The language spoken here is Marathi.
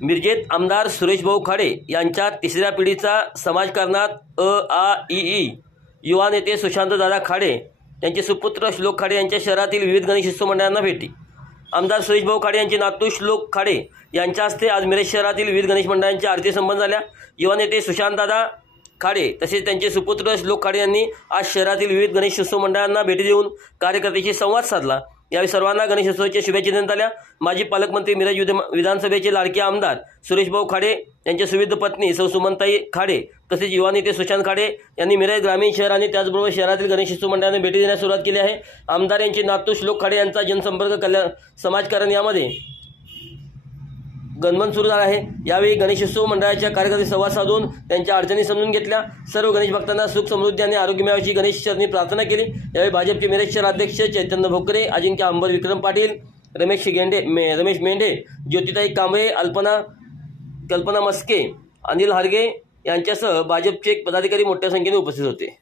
मिरजेत आमदार सुरेश भाऊ खाडे यांच्या तिसऱ्या पिढीचा समाजकारणात ई युवा नेते सुशांतदादा खाडे यांचे सुपुत्र श्लोक खाडे यांच्या शहरातील विविध गणेशोत्सव मंडळांना भेटी। आमदार सुरेश भाऊ खाडे यांचे नातू श्लोक खाडे यांच्या हस्ते आज मिरज शहरातील विविध गणेश मंडळांच्या आरती संपन्न झाल्या। युवा नेते सुशांतदादा खाडे तसेच त्यांचे सुपुत्र श्लोक खाडे यांनी आज शहरातील विविध गणेशोत्सव मंडळांना भेटी देऊन कार्यकर्त्यांशी संवाद साधला। यावेळी सर्वांना गणेशोत्सवाच्या शुभेच्छा देण्यात आल्या। माजी पालकमंत्री मिरज विधानसभेचे लाडके आमदार सुरेश भाऊ खाडे यांच्या सुविध पत्नी सौ सुमनताई खाडे तसेच युवा नेते सुशांत खाडे यांनी मिरज ग्रामीण शहर आणि त्याचबरोबर शहरातील गणेशोत्सव मंडळांना भेटी देण्यास सुरुवात केली आहे। आमदार यांचे नातू श्लोक खाडे यांचा जनसंपर्क कल्याण समाजकारण यामध्ये गणमन सुरू झाला आहे। यावेळी गणेशोत्सव मंडळाच्या कार्यकर्ते संवाद साधून त्यांच्या अडचणी समजून घेतल्या। सर्व गणेश भक्तांना सुख समृद्धी आणि आरोग्यमयाची गणेश चरणी प्रार्थना केली। यावेळी भाजपचे मिरज शहर अध्यक्ष चैतन्य भोकरे, अजिंक्य अंबर, विक्रम पाटील, रमेश मेंढे, ज्योतिताई कांबळे, कल्पना मस्के, अनिल हारगे यांच्यासह भाजपचे पदाधिकारी मोठ्या संख्येने उपस्थित होते।